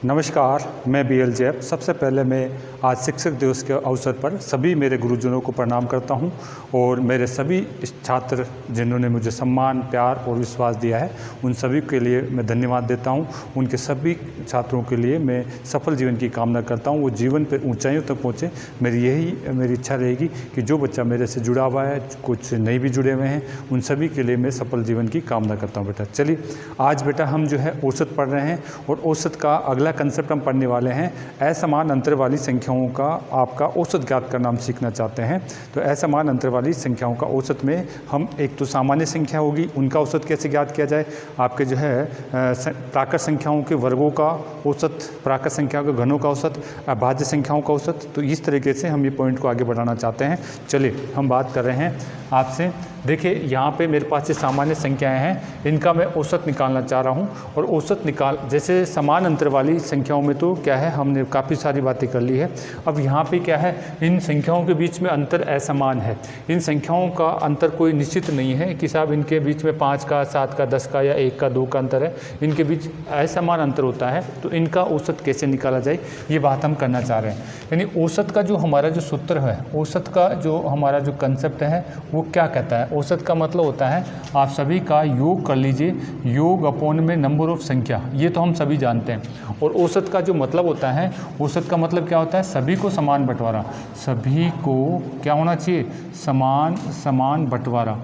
नमस्कार, मैं BL JAP. सबसे पहले मैं आज शिक्षक दिवस के अवसर पर सभी मेरे गुरुजनों को प्रणाम करता हूं और मेरे सभी छात्र जिन्होंने मुझे सम्मान, प्यार और विश्वास दिया है, उन सभी के लिए मैं धन्यवाद देता हूं। उनके सभी छात्रों के लिए मैं सफल जीवन की कामना करता हूं, वो जीवन पर ऊंचाइयों तक पहुँचे। मेरी इच्छा रहेगी कि जो बच्चा मेरे से जुड़ा हुआ है, कुछ नहीं भी जुड़े हुए हैं, उन सभी के लिए मैं सफल जीवन की कामना करता हूँ। बेटा चलिए, आज बेटा हम जो है औसत पढ़ रहे हैं और औसत का अगला कंसेप्ट हम पढ़ने वाले हैं। असमान अंतर वाली संख्याओं का आपका औसत ज्ञात करना हम सीखना चाहते हैं। तो असमान अंतर वाली संख्याओं का औसत में हम एक तो सामान्य संख्या होगी, उनका औसत कैसे ज्ञात किया जाए, आपके जो है प्राकृत संख्याओं के वर्गों का औसत, प्राकृत संख्याओं के घनों का औसत, अभाज्य संख्याओं का औसत। तो इस तरीके से हम ये पॉइंट को आगे बढ़ाना चाहते हैं। चलिए हम बात कर रहे हैं आपसे। देखिए यहाँ पे मेरे पास ये सामान्य संख्याएं हैं, इनका मैं औसत निकालना चाह रहा हूँ। और औसत जैसे समान अंतर वाली संख्याओं में तो क्या है, हमने काफ़ी सारी बातें कर ली है। अब यहाँ पे क्या है, इन संख्याओं के बीच में अंतर असमान है। इन संख्याओं का अंतर कोई निश्चित नहीं है कि साहब इनके बीच में 5 का, 7 का, 10 का या 1 का, 2 का अंतर है। इनके बीच असमान अंतर होता है। तो इनका औसत कैसे निकाला जाए, ये बात हम करना चाह रहे हैं। यानी औसत का जो हमारा जो सूत्र है, औसत का जो हमारा जो कंसेप्ट है, वो क्या कहता है। औसत का मतलब होता है, आप सभी का योग कर लीजिए, योग अपॉन में नंबर ऑफ संख्या, ये तो हम सभी जानते हैं। और औसत का जो मतलब होता है, औसत का मतलब क्या होता है, सभी को समान बंटवारा। सभी को क्या होना चाहिए, समान बंटवारा।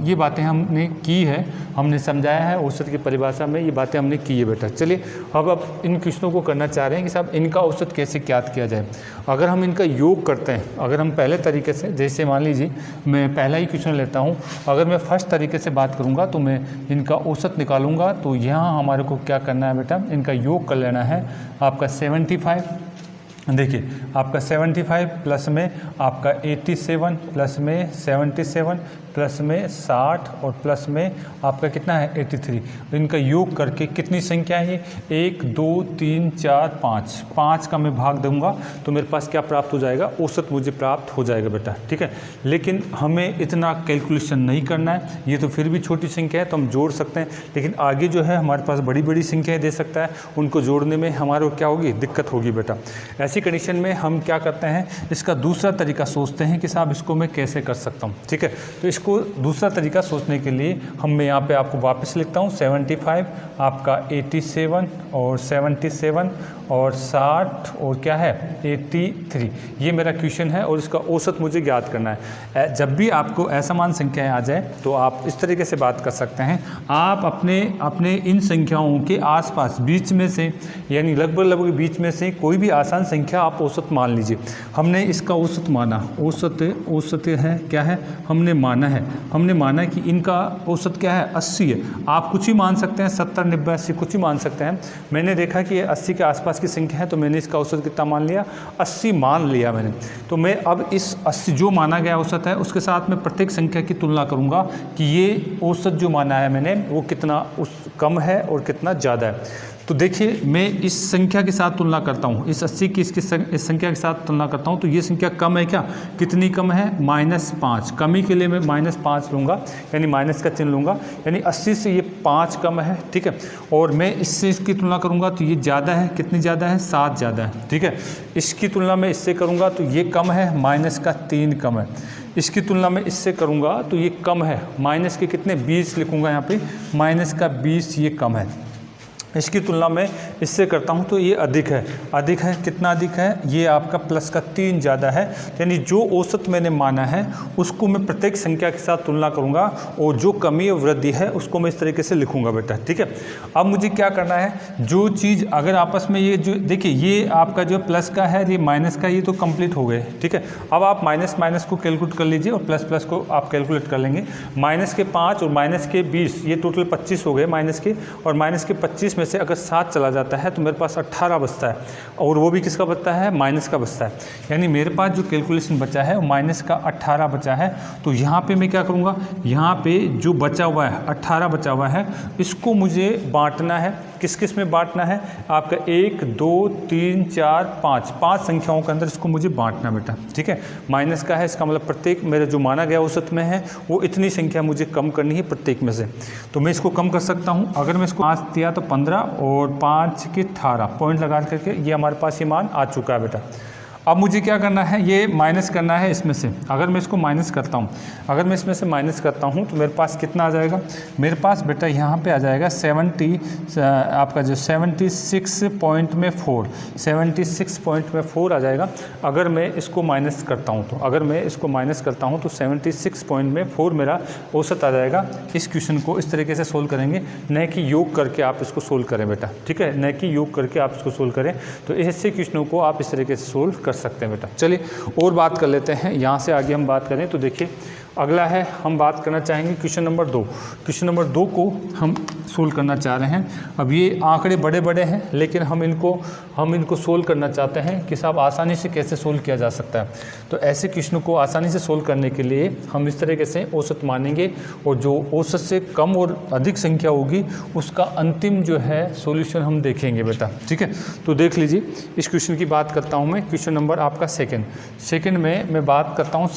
ये बातें हमने की है, हमने समझाया है औसत की परिभाषा में, ये बातें हमने की है बेटा। चलिए अब इन क्वेश्चनों को करना चाह रहे हैं कि साहब इनका औसत कैसे ज्ञात किया जाए। अगर हम इनका योग करते हैं, अगर हम पहले तरीके से, जैसे मान लीजिए मैं पहला ही क्वेश्चन लेता हूँ, अगर मैं फर्स्ट तरीके से बात करूँगा तो मैं इनका औसत निकालूंगा। तो यहाँ हमारे को क्या करना है बेटा, इनका योग कर लेना है। आपका 75, देखिए आपका 75 प्लस में आपका 87 प्लस में 77 प्लस में 60 और प्लस में आपका कितना है 83। तो इनका योग करके कितनी संख्या है, 1 2 3 4 5 का मैं भाग दूंगा तो मेरे पास क्या प्राप्त हो जाएगा, औसत मुझे प्राप्त हो जाएगा बेटा। ठीक है, लेकिन हमें इतना कैलकुलेशन नहीं करना है। ये तो फिर भी छोटी संख्या है तो हम जोड़ सकते हैं, लेकिन आगे जो है हमारे पास बड़ी बड़ी संख्याएं दे सकता है, उनको जोड़ने में हमारे को क्या होगी, दिक्कत होगी बेटा। ऐसी कंडीशन में हम क्या करते हैं, इसका दूसरा तरीका सोचते हैं कि साहब इसको मैं कैसे कर सकता हूँ। ठीक है, तो इसको दूसरा तरीका सोचने के लिए मैं यहाँ पे आपको वापस लिखता हूँ। 75 आपका 87 और 77 और 60 और क्या है 83, ये मेरा क्वेश्चन है और इसका औसत मुझे ज्ञात करना है। जब भी आपको असमान संख्याएं आ जाए तो आप इस तरीके से बात कर सकते हैं। आप अपने इन संख्याओं के आसपास बीच में से, यानी लगभग बीच में से कोई भी आसान संख्या आप औसत मान लीजिए। हमने इसका औसत माना, औसत है क्या है, हमने माना कि इनका औसत क्या है 80 है। आप कुछ ही मान सकते हैं, 70 90 80 कुछ ही मान सकते हैं। मैंने देखा कि 80 के आसपास की संख्या है तो मैंने इसका औसत कितना मान लिया, 80 मान लिया मैंने। तो मैं अब इस 80 जो माना गया औसत है उसके साथ में प्रत्येक संख्या की तुलना करूंगा कि ये औसत जो माना है मैंने वो कितना कम है और कितना ज़्यादा है। तो देखिए मैं इस संख्या के साथ तुलना करता हूँ, इस 80 की इस संख्या के साथ तुलना करता हूँ। तो ये संख्या कम है क्या, कितनी कम है, -5। कमी के लिए मैं -5 लूँगा, यानी माइनस का चिन्ह लूँगा, यानी 80 से ये 5 कम है। ठीक है, और मैं इससे इसकी तुलना करूँगा तो ये ज़्यादा है, कितनी ज़्यादा है, 7 ज़्यादा है। ठीक है, इसकी तुलना में इससे करूँगा तो ये कम है, -3 कम है। इसकी तुलना में इससे करूँगा तो ये कम है, माइनस के कितने 20 लिखूँगा यहाँ पे, -20 ये कम है। इसकी तुलना में इससे करता हूँ तो ये अधिक है, कितना अधिक है, ये आपका +3 ज़्यादा है। यानी जो औसत मैंने माना है उसको मैं प्रत्येक संख्या के साथ तुलना करूँगा और जो कमी और वृद्धि है उसको मैं इस तरीके से लिखूँगा बेटा। ठीक है, अब मुझे क्या करना है, जो चीज़ अगर आपस में ये जो देखिए ये आपका जो प्लस का है, ये माइनस का, ये तो कंप्लीट हो गए। ठीक है, अब आप माइनस को कैलकुलेट कर लीजिए और प्लस को आप कैलकुलेट कर लेंगे। माइनस के 5 और माइनस के 20, ये टोटल 25 हो गए माइनस के, और माइनस के 25 में से अगर 7 चला जाता है तो मेरे पास 18 बचता है, और वो भी किसका बचता है, माइनस का बचता है। यानी मेरे पास जो कैलकुलेशन बचा है वो माइनस का 18 बचा है। तो यहाँ पे मैं क्या करूँगा, यहाँ पे जो बचा हुआ है 18 बचा हुआ है, इसको मुझे बांटना है। किस किस में बांटना है आपका 1 2 3 4 5 संख्याओं के अंदर इसको मुझे बांटना बेटा, ठीक है। माइनस का है, इसका मतलब प्रत्येक मेरा जो माना गया औसत में है वो इतनी संख्या मुझे कम करनी है प्रत्येक में से। तो मैं इसको कम कर सकता हूँ। अगर मैं इसको 5 दिया तो 15 और 5 के 18 पॉइंट लगा करके ये हमारे पास ये मान आ चुका है बेटा। अब मुझे क्या करना है, ये माइनस करना है इसमें से। अगर मैं इसको माइनस करता हूँ, अगर मैं इसमें से माइनस करता हूँ तो मेरे पास कितना आ जाएगा, मेरे पास बेटा यहाँ पे आ जाएगा 70 आपका जो 76.4 आ जाएगा। अगर मैं इसको माइनस करता हूँ तो, अगर मैं इसको माइनस करता हूँ तो 76.4 मेरा औसत आ जाएगा। इस क्वेश्चन को इस तरीके से सोल्व करेंगे, न कि योग करके आप इसको सोल्व करें बेटा, ठीक है, न कि योग करके आप इसको सोल्व करें। तो ऐसे क्वेश्चनों को आप इस तरीके से सोल्व कर सकते हैं बेटा। चलिए और बात कर लेते हैं, यहाँ से आगे हम बात करें तो देखिए अगला है, हम बात करना चाहेंगे क्वेश्चन नंबर 2। क्वेश्चन नंबर 2 को हम सोल्व करना चाह रहे हैं। अब ये आंकड़े बड़े बड़े हैं, लेकिन हम इनको सोल्व करना चाहते हैं कि साहब आसानी से कैसे सोल्व किया जा सकता है। तो ऐसे क्वेश्चन को आसानी से सोल्व करने के लिए हम इस तरीके से औसत मानेंगे, और जो औसत से कम और अधिक संख्या होगी उसका अंतिम जो है सॉल्यूशन हम देखेंगे बेटा, ठीक है। तो देख लीजिए, इस क्वेश्चन की बात करता हूँ मैं, क्वेश्चन नंबर आपका सेकंड में मैं बात करता हूँ,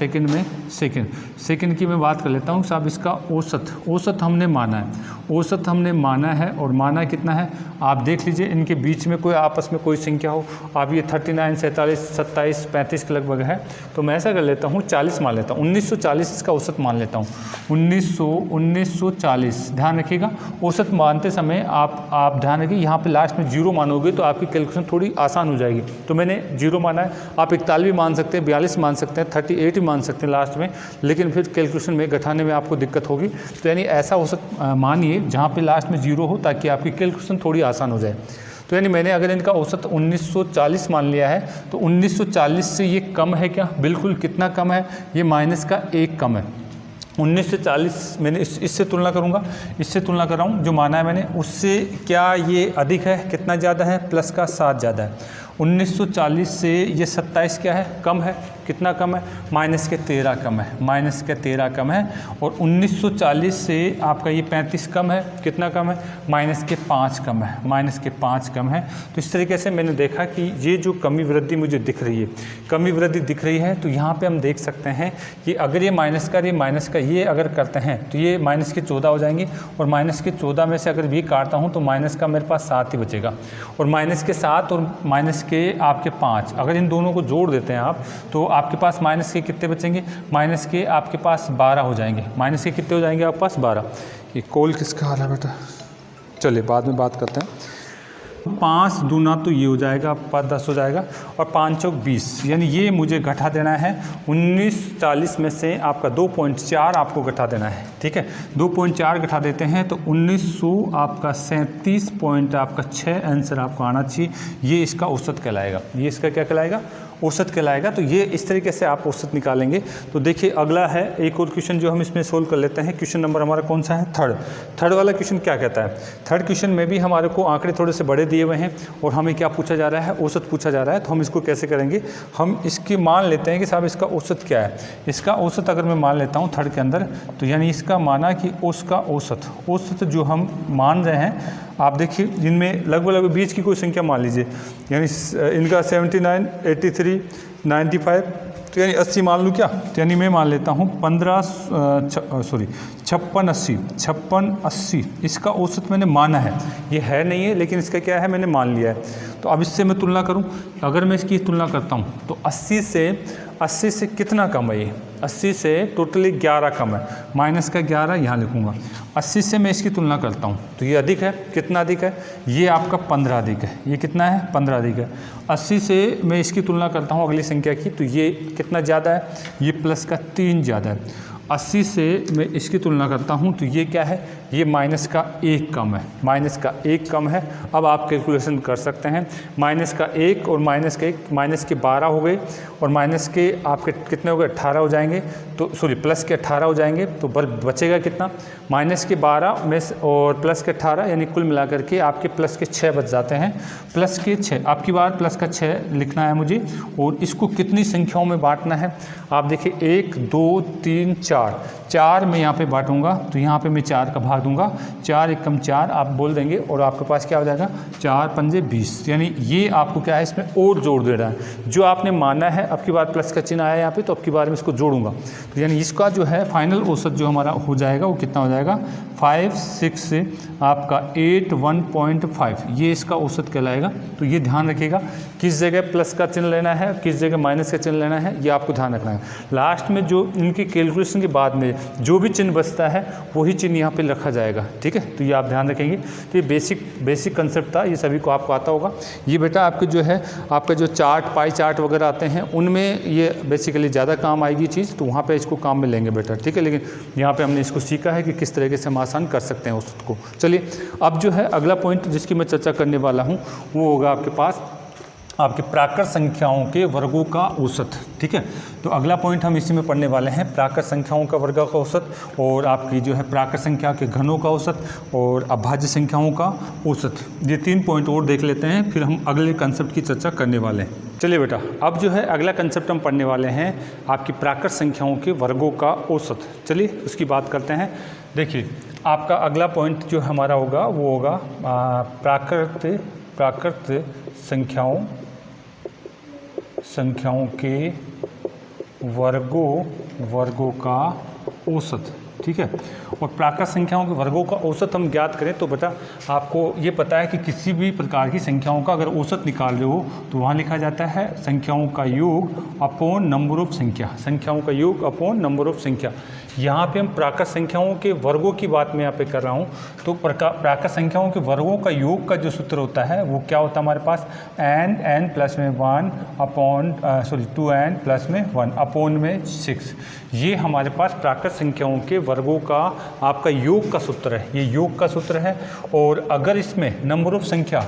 सेकंड की मैं बात कर लेता हूँ साहब। इसका औसत हमने माना है, औसत हमने माना है, और माना कितना है आप देख लीजिए। इनके बीच में कोई आपस में कोई संख्या हो, आप ये 39 47 27 35 के लगभग है, तो मैं ऐसा कर लेता हूँ 40 मान लेता हूँ, 1940 इसका औसत मान लेता हूँ। 1940 ध्यान रखिएगा। औसत मानते समय आप ध्यान रखिए, यहाँ पे लास्ट में 0 मानोगे तो आपकी कैलकुलेशन थोड़ी आसान हो जाएगी। तो मैंने 0 माना है, आप 41 भी मान सकते हैं, 42 मान सकते हैं, 38 भी मान सकते हैं लास्ट में, लेकिन फिर कैलकुलेशन में घटाने में आपको दिक्कत होगी। तो यानी ऐसा औसत मानिए जहाँ पे लास्ट में 0 हो, ताकि आपकी कैलकुलेशन थोड़ी आसान हो जाए। तो यानी मैंने अगर इनका औसत 1940 मान लिया है, तो 1940 से ये कम है क्या, बिल्कुल। कितना कम है, ये माइनस का 1 कम है। 1940 मैंने इससे तुलना करूँगा, इससे तुलना कर रहा हूँ, जो माना है मैंने उससे क्या ये अधिक है, कितना ज़्यादा है, प्लस का 7 ज़्यादा है। 1940 से ये 27 क्या है, कम है। कितना कम है, माइनस के 13 कम है, माइनस के 13 कम है। और 1940 से आपका ये 35 कम है, कितना कम है, माइनस के 5 कम है, माइनस के 5 कम है। तो इस तरीके से मैंने देखा कि ये जो कमी वृद्धि मुझे दिख रही है, कमी वृद्धि दिख रही है, तो यहाँ पे हम देख सकते हैं कि अगर ये माइनस का ये अगर करते हैं तो ये माइनस के 14 हो जाएंगे, और माइनस के 14 में से अगर भी काटता हूँ तो माइनस का मेरे पास 7 ही बचेगा, और माइनस के 7 और माइनस के आपके 5, अगर इन दोनों को जोड़ देते हैं आप, तो आपके पास माइनस के कितने बचेंगे, माइनस के आपके पास 12 हो जाएंगे। माइनस के कितने हो जाएंगे आपके पास, 12। ये कॉल किसका हाल है बेटा, चलिए बाद में बात करते हैं। 5 दूना तो ये हो जाएगा, 10 हो जाएगा, और 5 चौक 20, यानी ये मुझे घटा देना है 1940 में से आपका 2.4 आपको घटा देना है, ठीक है। 2.4 घटा देते हैं तो 1900 आपका 37.6 आंसर आपको आना चाहिए। ये इसका औसत कहलाएगा, ये इसका क्या कहलाएगा, औसत कहलाएगा। तो ये इस तरीके से आप औसत निकालेंगे। तो देखिए अगला है एक और क्वेश्चन जो हम इसमें सोल्व कर लेते हैं। क्वेश्चन नंबर हमारा कौन सा है, थर्ड वाला क्वेश्चन क्या कहता है। थर्ड क्वेश्चन में भी हमारे को आंकड़े थोड़े से बड़े दिए हुए हैं, और हमें क्या पूछा जा रहा है, औसत पूछा जा रहा है। तो हम इसको कैसे करेंगे, हम इसकी मान लेते हैं कि साहब इसका औसत क्या है। इसका औसत अगर मैं मान लेता हूँ थर्ड के अंदर, तो यानी इसका माना कि उसका औसत जो हम मान रहे हैं, आप देखिए जिनमें लगभग बीच की कोई संख्या मान लीजिए, यानी इनका 79 83 95, तो यानी 80 मान लूँ क्या, तो यानी मैं मान लेता हूँ 56 80 इसका औसत मैंने माना है। ये है नहीं है, लेकिन इसका क्या है, मैंने मान लिया है। तो अब इससे मैं तुलना करूँ, अगर मैं इसकी तुलना करता हूँ तो 80 से कितना कम है, ये 80 से टोटली 11 कम है, माइनस का 11 यहाँ लिखूँगा। 80 से मैं इसकी तुलना करता हूँ तो ये अधिक है, कितना अधिक है, ये आपका 15 अधिक है। ये कितना है, 15 अधिक है। 80 से मैं इसकी तुलना करता हूँ अगली संख्या की, तो ये कितना ज़्यादा है, ये प्लस का 3 ज़्यादा है। 80 से मैं इसकी तुलना करता हूँ तो ये क्या है, ये माइनस का 1 कम है, माइनस का 1 कम है। अब आप कैलकुलेशन कर सकते हैं, माइनस का 1 और माइनस का 1, माइनस के 12 हो गए, और माइनस के आपके कितने हो गए, 18 हो जाएंगे, तो सॉरी प्लस के 18 हो जाएंगे। तो बचेगा कितना, माइनस के 12 में और प्लस के 18, यानी कुल मिलाकर के आपके प्लस के 6 बच जाते हैं। प्लस के 6, आपकी बार प्लस का 6 लिखना है मुझे, और इसको कितनी संख्याओं में बांटना है, आप देखिए 1 2 3 4 में यहाँ पे बांटूंगा, तो यहाँ पे मैं 4 का भाग भाग दूंगा, 4 एकम 4 आप बोल देंगे और आपके पास क्या हो जाएगा 4 पंजे 20। यानी ये आपको क्या है इसमें और जोड़ दे रहा है, जो आपने माना है अब की बार प्लस का चिन्ह आया यहाँ पे, तो अब की बार में इसको जोड़ूंगा। तो यानी इसका जो है फाइनल औसत जो हमारा हो जाएगा वो कितना हो जाएगा 5 6 से आपका 8 1.5, ये इसका औसत कहलाएगा। तो ये ध्यान रखिएगा किस जगह प्लस का चिन्ह लेना है, किस जगह माइनस का चिन्ह लेना है, ये आपको ध्यान रखना है। लास्ट में जो इनकी कैलकुलेशन के बाद में जो भी चिन्ह बचता है वही चिन्ह यहाँ पे रखा जाएगा, ठीक है। तो ये आप ध्यान रखेंगे। तो ये बेसिक कंसेप्ट था, ये सभी को आपको आता होगा। ये बेटा आपके जो है आपका जो चार्ट पाई चार्ट वगैरह आते हैं उनमें ये बेसिकली ज़्यादा काम आएगी चीज़, तो वहाँ पर इसको काम में लेंगे बेटा, ठीक है। लेकिन यहाँ पर हमने इसको सीखा है कि किस तरीके से हम आसान कर सकते हैं औसत को। चलिए अब जो है अगला पॉइंट जिसकी मैं चर्चा करने वाला हूँ वो होगा आपके पास आपके प्राकृत संख्याओं के वर्गों का औसत, ठीक है। तो अगला पॉइंट हम इसी में पढ़ने वाले हैं, प्राकृत संख्याओं का वर्गों का औसत और आपकी जो है प्राकृत संख्या के घनों का औसत और अभाज्य संख्याओं का औसत। ये 3 पॉइंट और देख लेते हैं, फिर हम अगले कंसेप्ट की चर्चा करने वाले हैं। चलिए बेटा अब जो है अगला कंसेप्ट हम पढ़ने वाले हैं आपकी प्राकृत संख्याओं के वर्गों का औसत। चलिए उसकी बात करते हैं। देखिए आपका अगला पॉइंट जो हमारा होगा वो होगा प्राकृत संख्याओं के वर्गों का औसत, ठीक है। और प्राकृत संख्याओं के वर्गों का औसत हम ज्ञात करें तो बेटा आपको ये पता है कि किसी भी प्रकार की संख्याओं का अगर औसत निकाल रहे हो तो वहाँ लिखा जाता है संख्याओं का योग अपॉन नंबर ऑफ संख्या, संख्याओं का योग अपॉन नंबर ऑफ संख्या। यहाँ पे हम प्राकृत संख्याओं के वर्गों की बात मैं यहाँ पे कर रहा हूँ। तो प्राकृत संख्याओं के वर्गों का योग का जो सूत्र होता है वो क्या होता है हमारे पास n प्लस में 1 अपॉन 2n प्लस में 1 अपॉन में 6। ये हमारे पास प्राकृत संख्याओं के वर्गों का आपका योग का सूत्र है, ये योग का सूत्र है। और अगर इसमें नंबर ऑफ संख्या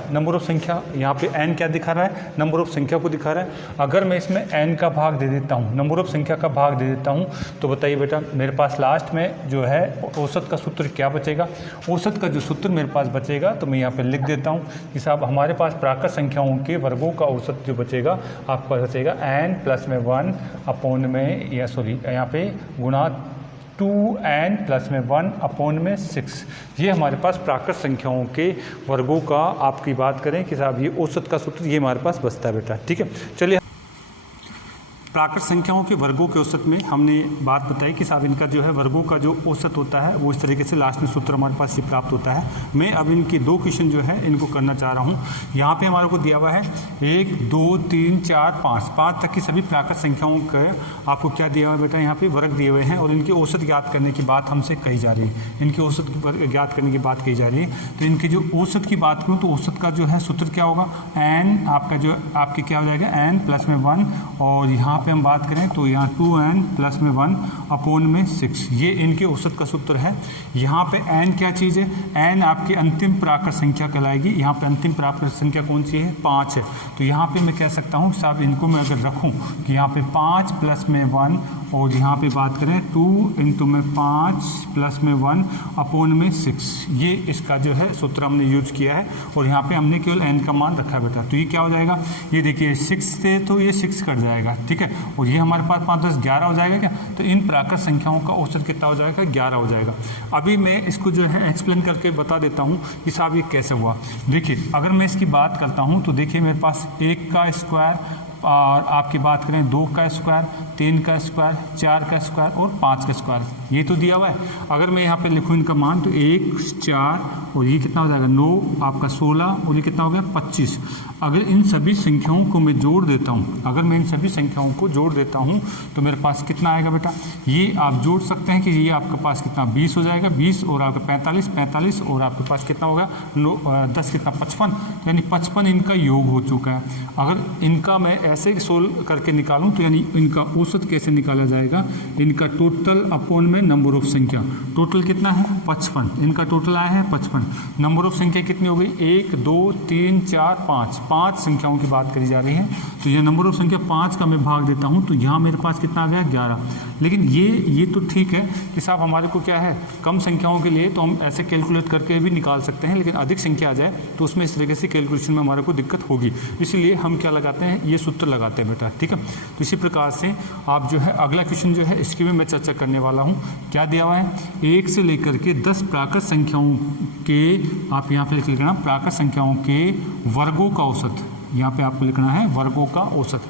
यहाँ पे n क्या दिखा रहा है, नंबर ऑफ संख्या को दिखा रहा है। अगर मैं इसमें n का भाग दे देता हूँ, नंबर ऑफ संख्या का भाग दे देता हूँ, तो बताइए बेटा मेरे पास लास्ट में जो है औसत का सूत्र क्या बचेगा। औसत का जो सूत्र मेरे पास बचेगा तो मैं यहाँ पे लिख देता हूँ कि साहब हमारे पास प्राकृत संख्याओं के वर्गों का औसत जो बचेगा आपका बचेगा n प्लस में 1 अपॉन में यहाँ पे गुणा 2n प्लस में 1 अपॉन में 6। ये हमारे पास प्राकृत संख्याओं के वर्गों का आपकी बात करें कि साहब ये औसत का सूत्र ये हमारे पास बचता है बेटा, ठीक है। चलिए प्राकृत संख्याओं के वर्गों के औसत में हमने बात बताई कि साहब इनका जो है वर्गों का जो औसत होता है वो इस तरीके से लास्ट में सूत्र हमारे पास ये प्राप्त होता है। मैं अब इनके 2 क्वेश्चन जो है इनको करना चाह रहा हूँ। यहाँ पे हमारे को दिया हुआ है 1 2 3 4 5 तक की सभी प्राकृत संख्याओं का आपको क्या दिया हुआ है बेटा, यहाँ पे वर्ग दिए हुए हैं और इनकी औसत ज्ञात करने की बात हमसे कही जा रही है, इनकी औसत ज्ञात करने की बात कही जा रही है। तो इनकी जो औसत की बात करूँ तो औसत का जो है सूत्र क्या होगा n आपका जो आपकी क्या हो जाएगा n प्लस में 1 और यहाँ पे हम बात करें तो यहाँ 2n प्लस में 1 अपॉन में 6, ये इनके औसत का सूत्र है। यहाँ पे n क्या चीज़ है, n आपकी अंतिम प्राकृत संख्या कहलाएगी। यहाँ पे अंतिम प्राकृत संख्या कौन सी है 5 है। तो यहाँ पे मैं कह सकता हूँ साहब इनको मैं अगर रखूँ कि यहाँ पे 5 प्लस में 1 और यहाँ पे बात करें 2 इंटू में 5 प्लस में 1 अपॉन में 6, ये इसका जो है सूत्र हमने यूज किया है और यहाँ पे हमने केवल n का मान रखा है बेटा। तो ये क्या हो जाएगा, ये देखिए 6 से तो ये 6 कट जाएगा, ठीक है। और ये हमारे पास 5 10 11 हो जाएगा क्या। तो इन प्राकृत संख्याओं का औसत कितना हो जाएगा 11 हो जाएगा। अभी मैं इसको जो है एक्सप्लेन करके बता देता हूँ कि साहब ये कैसे हुआ। देखिए अगर मैं इसकी बात करता हूँ तो देखिए मेरे पास 1 का स्क्वायर और आपकी बात करें 2 का स्क्वायर, 3 का स्क्वायर, 4 का स्क्वायर और 5 का स्क्वायर, ये तो दिया हुआ है। अगर मैं यहाँ पे लिखूँ इनका मान तो 1 4 और ये कितना हो जाएगा 9 आपका 16 और ये कितना हो गया 25। अगर इन सभी संख्याओं को मैं जोड़ देता हूँ, अगर मैं इन सभी संख्याओं को जोड़ देता हूँ तो मेरे पास कितना आएगा बेटा, ये आप जोड़ सकते हैं कि ये आपके पास कितना 20 हो जाएगा, 20 और आपका 45 और आपके पास कितना होगा 10 कितना 55, यानी 55 इनका योग हो चुका है। अगर इनका मैं ऐसे सोल्व करके निकालूं तो यानी इनका औसत कैसे निकाला जाएगा, इनका टोटल अपॉन में नंबर ऑफ संख्या, टोटल कितना है 55, इनका टोटल आया है 55। नंबर ऑफ संख्या कितनी हो गई 1 2 3 4 5 संख्याओं की बात करी जा रही है। तो ये नंबर ऑफ संख्या 5 का मैं भाग देता हूँ तो यहाँ मेरे पास कितना आ गया 11। लेकिन ये तो ठीक है कि साहब हमारे को क्या है कम संख्याओं के लिए तो हम ऐसे कैलकुलेट करके भी निकाल सकते हैं, लेकिन अधिक संख्या आ जाए तो उसमें इस तरीके से कैलकुलेशन में हमारे को दिक्कत होगी। इसलिए हम क्या लगाते हैं, ये सूत्र सूत्र लगाते हैं बेटा, ठीक है। तो इसी प्रकार से आप जो है अगला क्वेश्चन जो है इसकी भी मैं चर्चा करने वाला हूँ। क्या दिया हुआ है, 1 से लेकर के 10 प्राकृत संख्याओं के, आप यहाँ पे लिख लेना प्राकृत संख्याओं के वर्गों का औसत, यहाँ पे आपको लिखना है वर्गों का औसत।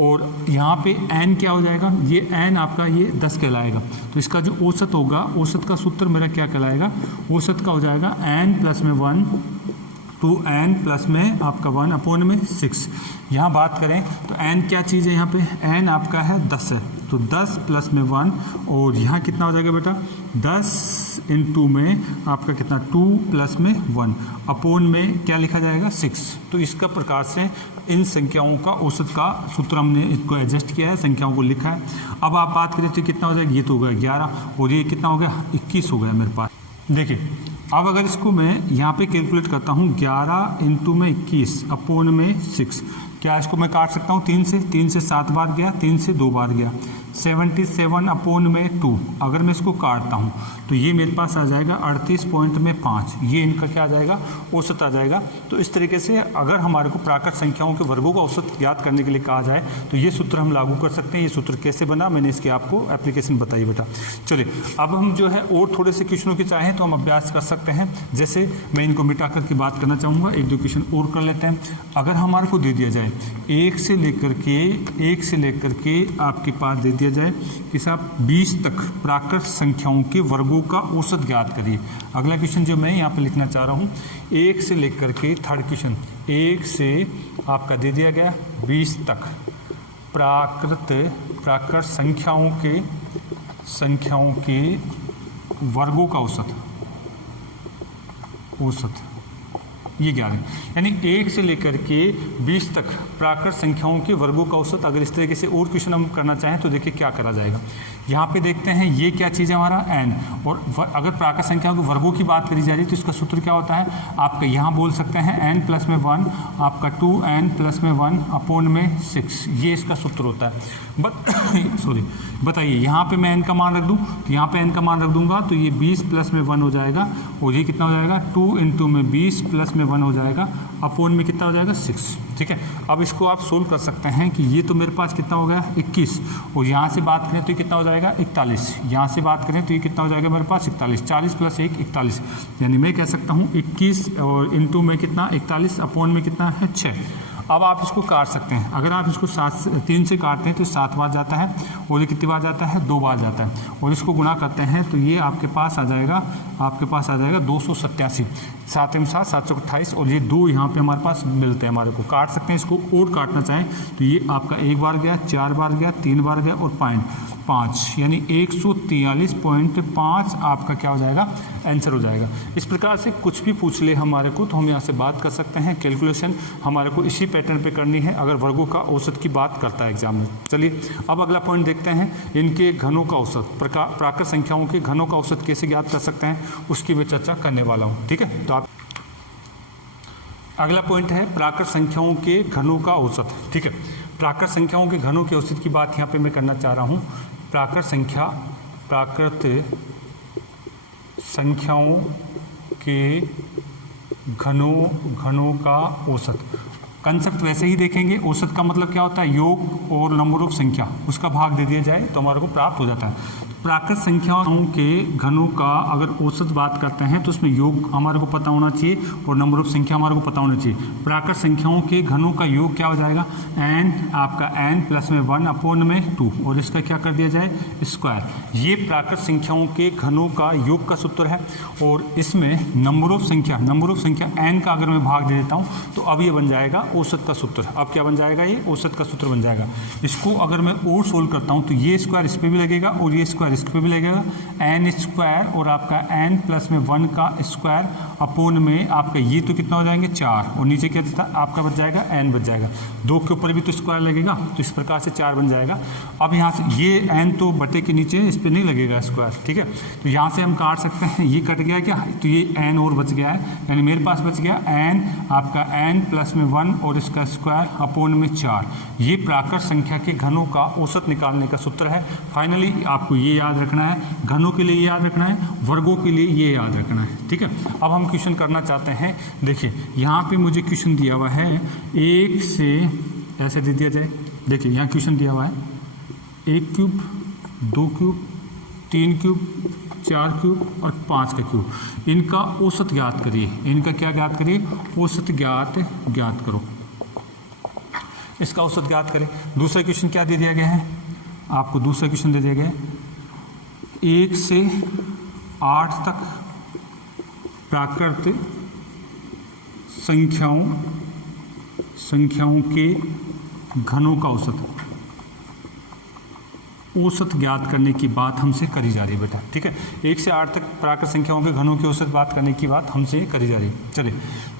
और यहाँ पे n क्या हो जाएगा, ये n आपका ये 10 कहलाएगा, तो इसका जो औसत होगा, औसत का सूत्र मेरा क्या कहलाएगा, औसत का हो जाएगा n प्लस में 1 टू n प्लस में आपका 1 अपॉन में 6। यहाँ बात करें तो n क्या चीज़ है, यहाँ पे n आपका है 10 है, तो 10 प्लस में 1, और यहाँ कितना हो जाएगा बेटा 10 इंटू में आपका कितना 2 प्लस में 1 अपॉन में क्या लिखा जाएगा 6। तो इसका प्रकार से इन संख्याओं का औसत का सूत्र हमने इसको एडजस्ट किया है, संख्याओं को लिखा है। अब आप बात करें तो कितना हो जाएगा, ये तो हो गया 11 और ये कितना हो गया 21 हो गया मेरे पास। देखिए अब अगर इसको मैं यहाँ पे कैलकुलेट करता हूँ 11 इंटू में 21 अपॉन में 6, क्या इसको मैं काट सकता हूँ 3 से 7 बार गया, 3 से 2 बार गया, 77 अपॉन में 2। अगर मैं इसको काटता हूँ तो ये मेरे पास आ जाएगा 38.5, ये इनका क्या आ जाएगा औसत आ जाएगा। तो इस तरीके से अगर हमारे को प्राकृत संख्याओं के वर्गों का औसत ज्ञात करने के लिए कहा जाए तो ये सूत्र हम लागू कर सकते हैं। ये सूत्र कैसे बना मैंने इसकी आपको एप्लीकेशन बताई बेटा। चलिए अब हम जो है और थोड़े से क्वेश्चनों के चाहें तो हम अभ्यास कर सकते हैं। जैसे मैं इनको मिटा करके बात करना चाहूँगा, 1-2 क्वेश्चन और कर लेते हैं। अगर हमारे को दे दिया जाए 1 से लेकर के आपके पास दे दिया जाए कि साहब 20 तक प्राकृत संख्याओं के वर्गों का औसत ज्ञात करिए। अगला क्वेश्चन जो मैं यहाँ पे लिखना चाह रहा हूँ 1 से लेकर के थर्ड क्वेश्चन 1 से आपका दे दिया गया 20 तक प्राकृत संख्याओं के वर्गों का औसत ये ज्ञात है। यानी 1 से लेकर के 20 तक प्राकृत संख्याओं के वर्गों का औसत। अगर इस तरीके से और क्वेश्चन हम करना चाहें तो देखिए क्या करा जाएगा। यहाँ पे देखते हैं ये क्या चीज़ है हमारा n, और अगर प्राकृत संख्याओं के वर्गों की बात करी जा रही है तो इसका सूत्र क्या होता है, आपका यहाँ बोल सकते हैं n प्लस में 1 आपका 2n प्लस में 1 अपॉन में 6, ये इसका सूत्र होता है। बताइए यहाँ पे मैं n का मान रख दूँ तो यहाँ पे n का मान रख दूंगा तो ये 20 प्लस में 1 हो जाएगा, और ये कितना हो जाएगा 2 इंटू में 20 प्लस में 1 हो जाएगा अपॉन में कितना हो जाएगा 6। ठीक है, अब इसको आप सोल्व कर सकते हैं कि ये तो मेरे पास कितना हो गया 21, और यहाँ से बात करें तो ये कितना हो जाएगा 41, यहाँ से बात करें तो ये कितना हो जाएगा मेरे पास 41, 40 प्लस 1 41, यानी मैं कह सकता हूँ 21 और इंटू में कितना 41 अपॉन में कितना है 6। अब आप इसको काट सकते हैं। अगर आप इसको 3 से काटते हैं तो 7 बार जाता है, और ये कितनी बार जाता है 2 बार जाता है, और इसको गुणा करते हैं तो ये आपके पास आ जाएगा 287, 7 में 7 728, और ये 2 यहाँ पे हमारे पास मिलते हैं हमारे को। काट सकते हैं इसको, और काटना चाहें तो ये आपका 1 बार गया, 4 बार गया, 3 बार गया और 5, यानी 143.5 आपका क्या हो जाएगा आंसर हो जाएगा। इस प्रकार से कुछ भी पूछ ले हमारे को तो हम यहाँ से बात कर सकते हैं। कैलकुलेशन हमारे को इसी पैटर्न पे करनी है अगर वर्गों का औसत की बात करता है एग्जाम में। चलिए अब अगला पॉइंट देखते हैं, इनके घनों का औसत, प्राकृत संख्याओं के घनों का औसत कैसे ज्ञात कर सकते हैं उसकी मैं चर्चा करने वाला हूँ। ठीक है, तो आप अगला पॉइंट है प्राकृत संख्याओं के घनों का औसत। ठीक है, प्राकृत संख्याओं के घनों के औसत की बात यहाँ पे मैं करना चाह रहा हूँ। प्राकृत संख्याओं के घनों का औसत, कंसेप्ट वैसे ही देखेंगे। औसत का मतलब क्या होता है, योग और नंबर ऑफ संख्या, उसका भाग दे दिया जाए तो हमारे को प्राप्त हो जाता है। प्राकृत संख्याओं के घनों का अगर औसत बात करते हैं तो उसमें योग हमारे को पता होना चाहिए और नंबर ऑफ संख्या हमारे को पता होना चाहिए। प्राकृत संख्याओं के घनों का योग क्या हो जाएगा, n आपका n प्लस में 1 अपॉन में 2, और इसका क्या कर दिया जाए स्क्वायर। ये प्राकृत संख्याओं के घनों का योग का सूत्र है, और इसमें नंबर ऑफ संख्या n का अगर मैं भाग दे देता हूँ तो अब ये बन जाएगा औसत का सूत्र। अब क्या बन जाएगा, ये औसत का सूत्र बन जाएगा। इसको अगर मैं और सोल्व करता हूँ तो ये स्क्वायर इस पर भी लगेगा और ये स्क्वायर इस पर भी लगेगा, n स्क्वायर और आपका n प्लस में 1 का स्क्वायर अपॉन में आपका ये तो कितना हो जाएंगे 4, और नीचे क्या था आपका बच जाएगा n बच जाएगा, 2 के ऊपर भी तो स्क्वायर लगेगा तो इस प्रकार से 4 बन जाएगा। अब यहाँ से ये n तो बटे के नीचे इस पर नहीं लगेगा स्क्वायर। ठीक है, तो यहाँ से हम काट सकते हैं, ये कट गया क्या, तो ये n और बच गया है, यानी मेरे पास बच गया n आपका n प्लस में 1 और इसका स्क्वायर अपॉन में 4। ये प्राकृत संख्या के घनों का औसत निकालने का सूत्र है। फाइनली आपको ये याद रखना है, घनों के लिए ये याद रखना है, वर्गों के लिए ये याद रखना है। ठीक है, अब हम क्वेश्चन करना चाहते हैं। देखिए यहाँ पे मुझे क्वेश्चन दिया हुआ है 1 से ऐसे दे दिया जाए। देखिए यहाँ क्वेश्चन दिया हुआ है 1 क्यूब, 2 क्यूब, 3 क्यूब, 4 क्यूब और 5 का क्यूब। इनका औसत ज्ञात करिए। इनका क्या ज्ञात करिए? औसत ज्ञात करो। इसका औसत ज्ञात करें। दूसरा क्वेश्चन क्या दे दिया गया है आपको? दूसरा क्वेश्चन दे दिया गया है 1 से 8 तक प्राकृत संख्याओं के घनों का औसत ज्ञात करने की बात हमसे करी जा रही है बेटा। ठीक है, 1 से 8 तक प्राकृत संख्याओं के घनों की औसत बात करने की बात हमसे करी जा रही है। चलिए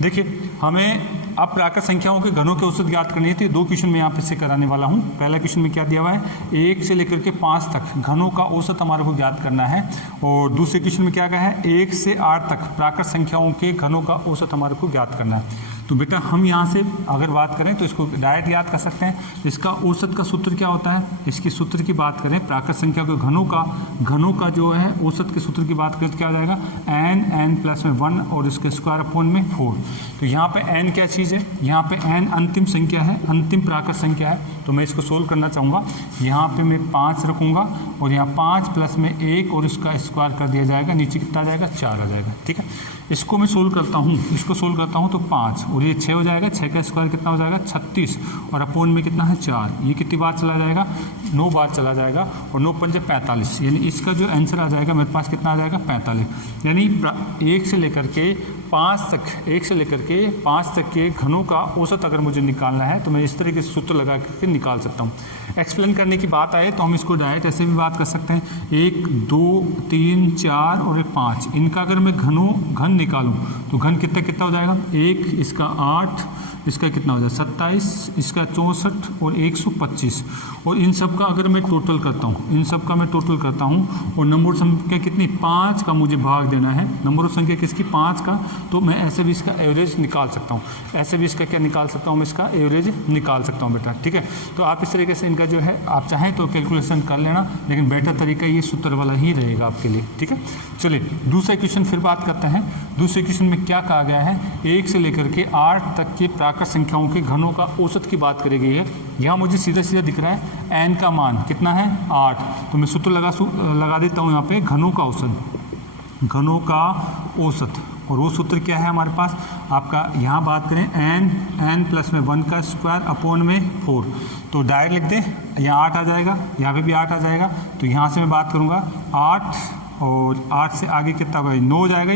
देखिए, हमें अब प्राकृत संख्याओं के घनों के औसत ज्ञात करनी है। तो 2 क्वेश्चन मैं यहाँ पे से कराने वाला हूँ। पहला क्वेश्चन में क्या दिया हुआ है? 1 से लेकर के 5 तक घनों का औसत हमारे को ज्ञात करना है। और दूसरे क्वेश्चन में क्या कहा है? 1 से 8 तक प्राकृत संख्याओं के घनों का औसत हमारे को ज्ञात करना है। तो बेटा हम यहाँ से अगर बात करें तो इसको डायरेक्ट याद कर सकते हैं। इसका औसत का सूत्र क्या होता है? इसके सूत्र की बात करें, प्राकृत संख्या के घनों का जो है औसत के सूत्र की बात करें तो क्या आ जाएगा? n प्लस में 1 और इसके स्क्वायर अपॉन में 4। तो यहाँ पे n क्या चीज़ है? यहाँ पे n अंतिम संख्या है, अंतिम प्राकृत संख्या है। तो मैं इसको सोल्व करना चाहूँगा। यहाँ पे मैं 5 रखूँगा और यहाँ 5 प्लस में 1 और इसका स्क्वायर कर दिया जाएगा। नीचे कितना आ जाएगा? 4 आ जाएगा। ठीक है, इसको मैं सोल्व करता हूँ। इसको सोल्व करता हूँ तो 5 और ये 6 हो जाएगा। 6 का स्क्वायर कितना हो जाएगा? 36 और अपॉन में कितना है? 4। ये कितनी बार चला जाएगा? 9 बार चला जाएगा और 9 पंजे 45। यानी इसका जो आंसर आ जाएगा मेरे पास कितना आ जाएगा? 45। यानी 1 से लेकर के 5 तक के घनों का औसत अगर मुझे निकालना है तो मैं इस तरीके से सूत्र लगा करके निकाल सकता हूँ। एक्सप्लेन करने की बात आए तो हम इसको डायरेक्ट ऐसे भी बात कर सकते हैं। 1, 2, 3, 4 और 5, इनका अगर मैं घन निकालूं तो घन कितना हो जाएगा? 1, इसका 8, इसका कितना हो जाएगा? 27, इसका 64 और 125। और इन सब का अगर मैं टोटल करता हूँ, और नंबर संख्या कितनी? 5 का मुझे भाग देना है। नंबर संख्या किसकी? 5 का। तो मैं ऐसे भी इसका एवरेज निकाल सकता हूँ। ऐसे भी इसका क्या निकाल सकता हूँ? मैं इसका एवरेज निकाल सकता हूँ बेटा। ठीक है, तो आप इस तरीके से इनका जो है आप चाहें तो कैलकुलेशन कर लेना, लेकिन बेटर तरीका ये सूत्र वाला ही रहेगा आपके लिए। ठीक है, चलिए दूसरा क्वेश्चन फिर बात करते हैं। दूसरे क्वेश्चन में क्या कहा गया है? 1 से लेकर के 8 तक के प्राकृत संख्याओं के घनों का औसत की बात करी गई है। यहाँ मुझे सीधा दिख रहा है n का मान कितना है? 8। तो मैं सूत्र लगा देता हूँ यहाँ पे, घनों का औसत। और वो सूत्र क्या है हमारे पास? आपका यहाँ बात करें n प्लस में 1 का स्क्वायर अपॉन में 4। तो डायरेक्ट लिख दें, यहाँ 8 आ जाएगा, यहाँ पे भी 8 आ जाएगा। तो यहाँ से मैं बात करूँगा 8 और 8 से आगे कितना होगा? 9 हो जाएगा।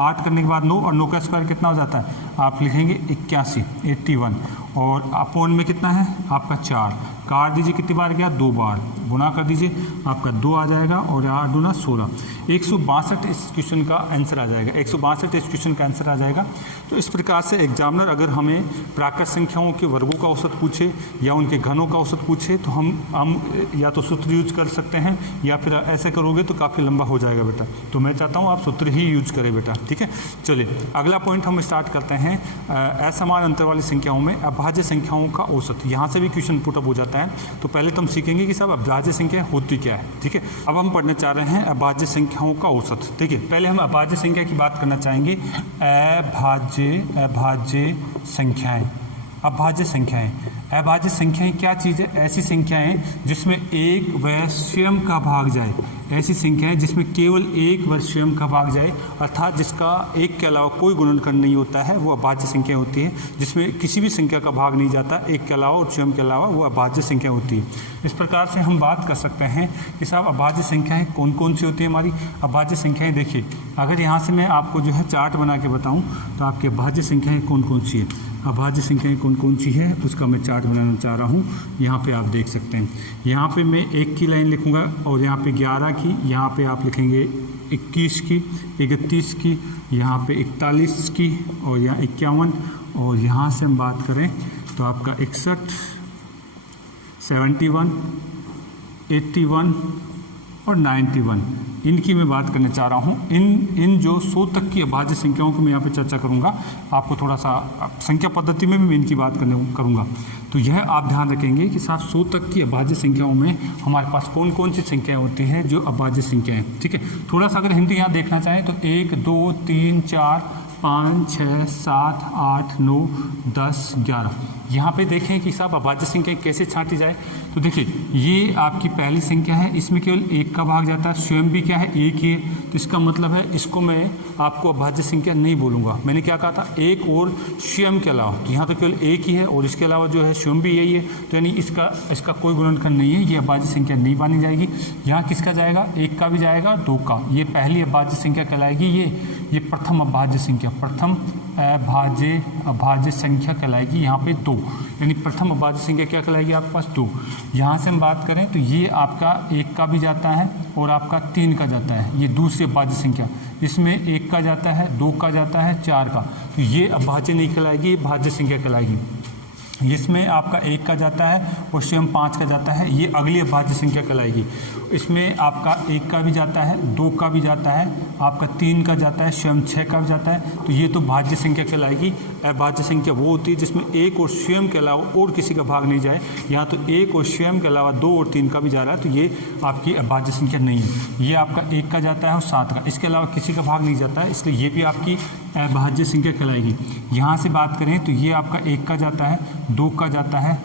8 करने के बाद 9 और 9 का स्क्वायर कितना हो जाता है? आप लिखेंगे 81 और अपॉन में कितना है आपका? 4। काट दीजिए, कितनी बार गया? 2 बार। गुना कर दीजिए, आपका 2 आ जाएगा और 8 दूना 16। 162 इस क्वेश्चन का आंसर आ जाएगा। 162 इस क्वेश्चन का आंसर आ जाएगा। तो इस प्रकार से एग्जामिनर अगर हमें प्राकृत संख्याओं के वर्गों का औसत पूछे या उनके घनों का औसत पूछे तो हम या तो सूत्र यूज कर सकते हैं, या फिर ऐसे करोगे तो काफ़ी लंबा हो जाएगा बेटा। तो मैं चाहता हूँ आप सूत्र ही यूज करें बेटा। ठीक है, चलिए अगला पॉइंट हम स्टार्ट करते हैं। असमान अंतर वाली संख्याओं में अभाज्य संख्याओं का औसत। यहाँ से भी क्वेश्चन पुटअप हो जाता है। तो पहले तो हम सीखेंगे कि सब अभाज्य संख्या होती क्या है। ठीक है, अब हम पढ़ने चाह रहे हैं अभाज्य संख्याओं का औसत। देखिए, पहले हम अभाज्य संख्या की बात करना चाहेंगे। अभाज्य संख्याएं क्या चीज़ है? ऐसी संख्याएं जिसमें एक व स्वयं का भाग जाए। ऐसी संख्याएं जिसमें केवल एक व स्वयं का भाग जाए, अर्थात जिसका एक के अलावा कोई गुणनखंड नहीं होता है, वो अभाज्य संख्या होती है। जिसमें किसी भी संख्या का भाग नहीं जाता एक के अलावा और स्वयं के अलावा, वो अभाज्य संख्या होती है। इस प्रकार से हम बात कर सकते हैं कि साहब अभाज्य संख्याएं कौन कौन सी होती है हमारी? अभाज्य संख्याएं देखिए, अगर यहाँ से मैं आपको जो है चार्ट बना के बताऊँ तो आपकी अभाज्य संख्याएँ कौन कौन सी है, अभाज्य संख्याएं कौन कौन सी है उसका मैं चार्ट बनाना चाह रहा हूँ। यहाँ पे आप देख सकते हैं। यहाँ पे मैं 1 की लाइन लिखूँगा और यहाँ पे 11 की, यहाँ पे आप लिखेंगे 21 की, 31 की, यहाँ पे 41 की और यहाँ 51। और यहाँ से हम बात करें तो आपका 61, 71, 81 और 91, इनकी मैं बात करने चाह रहा हूँ। इन जो 100 तक की अभाज्य संख्याओं को मैं यहाँ पे चर्चा करूँगा। आपको थोड़ा सा संख्या पद्धति में भी मैं इनकी बात करूँगा। तो यह आप ध्यान रखेंगे कि साहब 100 तक की अभाज्य संख्याओं में हमारे पास कौन कौन सी संख्याएं होती हैं जो अभाज्य संख्याएं। ठीक है, थोड़ा सा अगर हिंदी यहाँ देखना चाहें तो 1, 2, 3, 4, 5, 6, 7, 8, 9, 10, 11। यहाँ पे देखें कि साहब अभाज्य संख्या कैसे छांटी जाए। तो देखिए ये आपकी पहली संख्या है, इसमें केवल 1 का भाग जाता है, स्वयं भी क्या है 1 ही है, तो इसका मतलब है इसको मैं आपको अभाज्य संख्या नहीं बोलूँगा। मैंने क्या कहा था, 1 और स्वयं के अलावा, तो यहाँ तो केवल 1 ही है और इसके अलावा जो है स्वयं भी यही है, तो यानी इसका कोई गुणनखंड नहीं है, ये अभाज्य संख्या नहीं मानी जाएगी। यहाँ किसका जाएगा, 1 का भी जाएगा, 2 का, ये पहली अभाज्य संख्या कहलाएगी। ये प्रथम अभाज्य संख्या, प्रथम अभाज्य संख्या कहलाएगी यहाँ पे 2, यानी प्रथम अभाज्य संख्या क्या कहलाएगी आपके पास 2। यहाँ से हम बात करें तो ये आपका 1 का भी जाता है और आपका 3 का जाता है, ये दूसरी अभाज्य संख्या, इसमें 1 का जाता है, 2 का जाता है, 4 का, तो ये अभाज्य नहीं कहलाएगी, ये भाज्य संख्या कहलाएगी। इसमें आपका 1 का जाता है और स्वयं 5 का जाता है, ये अगली अभाज्य संख्या कहलाएगी। इसमें आपका 1 का भी जाता है, 2 का भी जाता है, आपका 3 का जाता है, स्वयं 6 का भी जाता है, तो ये तो भाज्य संख्या कहलाएगी। अभाज्य संख्या वो होती है जिसमें 1 और स्वयं के अलावा और किसी का भाग नहीं जाए। यहाँ तो 1 और स्वयं के अलावा 2 और 3 का भी जा रहा है, तो ये आपकी अभाज्य संख्या नहीं है। ये आपका 1 का जाता है और 7 का, इसके अलावा किसी का भाग नहीं जाता है, इसलिए ये भी आपकी अभाज्य संख्या कहलाएगी। यहाँ से बात करें तो ये आपका 1 का जाता है, 2 का जाता है,